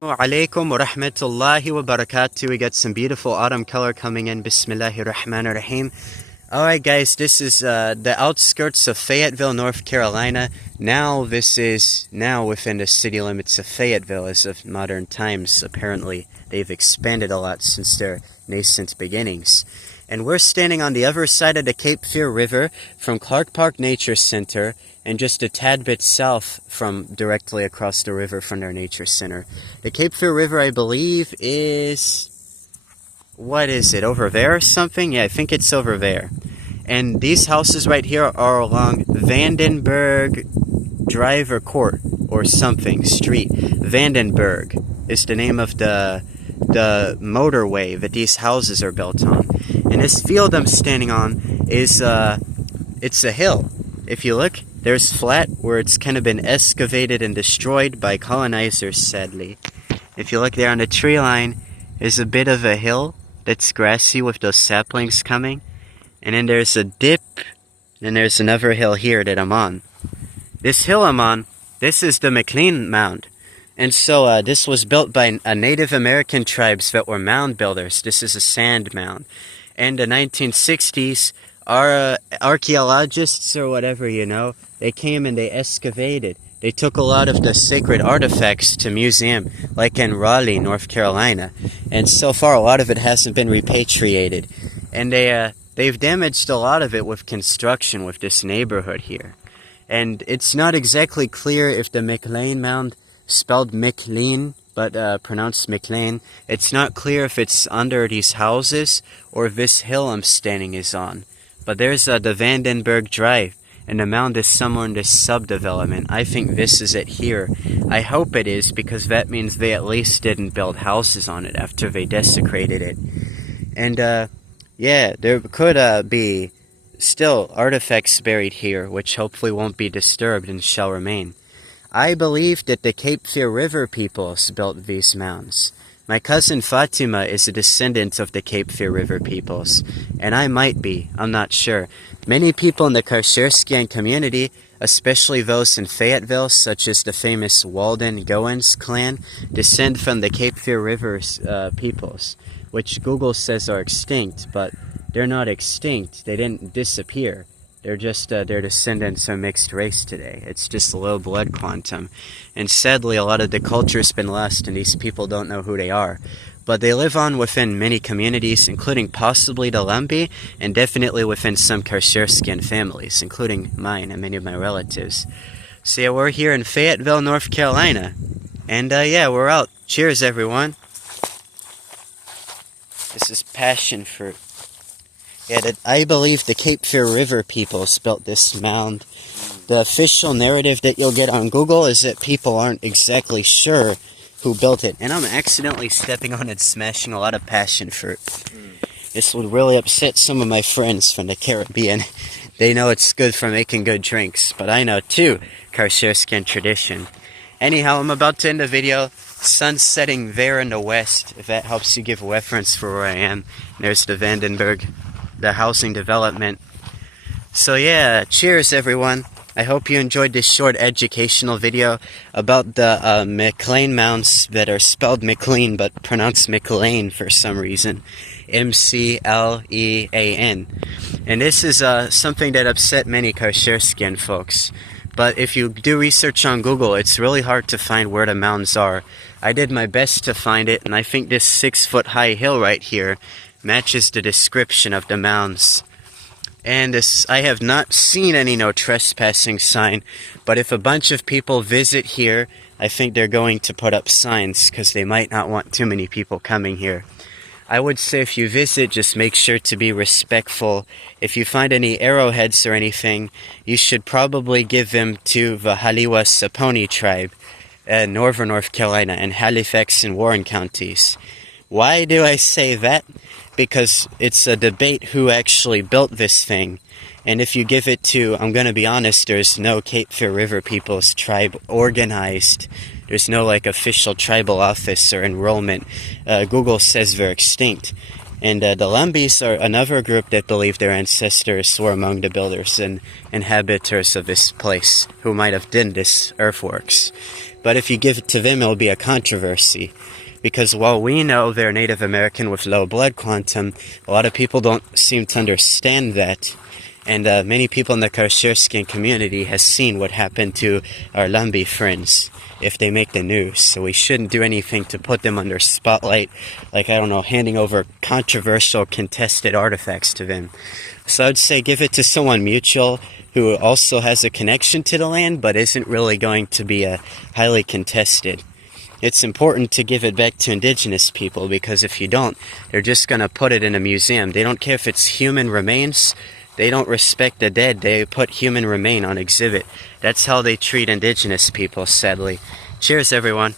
Alaikum wa rahmatullahi wa barakatuh. We got some beautiful autumn color coming in. Bismillahir Rahmanir Rahim. Alright guys, this is the outskirts of Fayetteville, North Carolina. This is now within the city limits of Fayetteville as of modern times. Apparently they've expanded a lot since their nascent beginnings. And we're standing on the other side of the Cape Fear River from Clark Park Nature Center and just a tad bit south from directly across the river from their nature center. The Cape Fear River, I believe, is... what is it, over there or something? Yeah, I think it's over there. And these houses right here are along Vandenberg Drive or Court or something, street. Vandenberg is the name of the motorway that these houses are built on. And this field I'm standing on is, it's a hill. If you look, there's flat where it's kind of been excavated and destroyed by colonizers, sadly. If you look there on the tree line, there's a bit of a hill that's grassy with those saplings coming. And then there's a dip, and there's another hill here that I'm on. This hill I'm on, this is the McLean Mound. And so this was built by Native American tribes that were mound builders. This is a sand mound. In the 1960s, our archaeologists or whatever, they came and they excavated. They took a lot of the sacred artifacts to museum, like in Raleigh, North Carolina. And so far, a lot of it hasn't been repatriated. And they've damaged a lot of it with construction with this neighborhood here. And it's not exactly clear if the McLean Mound, spelled McLean, but pronounced McLean, it's not clear if it's under these houses or if this hill I'm standing is on. But there's the Vandenberg Drive. And the mound is somewhere in this subdevelopment. I think this is it here. I hope it is, because that means they at least didn't build houses on it after they desecrated it. And yeah, there could be still artifacts buried here, which hopefully won't be disturbed and shall remain. I believe that the Cape Fear River peoples built these mounds. My cousin Fatima is a descendant of the Cape Fear River peoples, and I might be, I'm not sure. Many people in the Qarsherskiyan community, especially those in Fayetteville, such as the famous Walden Goins clan, descend from the Cape Fear River peoples, which Google says are extinct, but they're not extinct. They didn't disappear. They're just, their descendants are mixed race today. It's just a low blood quantum. And sadly, a lot of the culture's been lost, and these people don't know who they are. But they live on within many communities, including possibly the Lumbee, and definitely within some Qarsherskiyan families, including mine and many of my relatives. So yeah, we're here in Fayetteville, North Carolina. And yeah, we're out. Cheers, everyone. This is passion fruit. Yeah, I believe the Cape Fear River peoples built this mound. The official narrative that you'll get on Google is that people aren't exactly sure who built it. And I'm accidentally stepping on and smashing a lot of passion fruit. This would really upset some of my friends from the Caribbean. They know it's good for making good drinks, but I know too, Qarsherskiyan tradition. Anyhow, I'm about to end the video. Sun's setting there in the west, if that helps you give a reference for where I am. There's the Vandenberg, the housing development. So yeah, cheers everyone. I hope you enjoyed this short educational video about the McLean Mounds that are spelled McLean but pronounced McLean for some reason. M-C-L-E-A-N. And this is something that upset many Qarsherskiyan folks. But if you do research on Google, it's really hard to find where the mounds are. I did my best to find it, and I think this 6-foot-high hill right here matches the description of the mounds. And I have not seen any no trespassing sign, but if a bunch of people visit here, I think they're going to put up signs because they might not want too many people coming here. I would say if you visit, just make sure to be respectful. If you find any arrowheads or anything, you should probably give them to the Haliwa Saponi tribe, northern North Carolina, and Halifax and Warren counties. Why do I say that? Because it's a debate who actually built this thing. And if you give it to, I'm going to be honest, there's no Cape Fear River people's tribe organized. There's no official tribal office or enrollment. Google says they're extinct. And the Lumbees are another group that believe their ancestors were among the builders and inhabitants of this place who might have done this earthworks. But if you give it to them, it'll be a controversy. Because while we know they're Native American with low blood quantum, a lot of people don't seem to understand that. And many people in the Qarsherskiyan community has seen what happened to our Lambi friends if they make the news. So we shouldn't do anything to put them under spotlight, like, I don't know, handing over controversial, contested artifacts to them. So I'd say give it to someone mutual who also has a connection to the land, but isn't really going to be highly contested. It's important to give it back to indigenous people, because if you don't, they're just going to put it in a museum. They don't care if it's human remains. They don't respect the dead. They put human remain on exhibit. That's how they treat indigenous people, sadly. Cheers, everyone.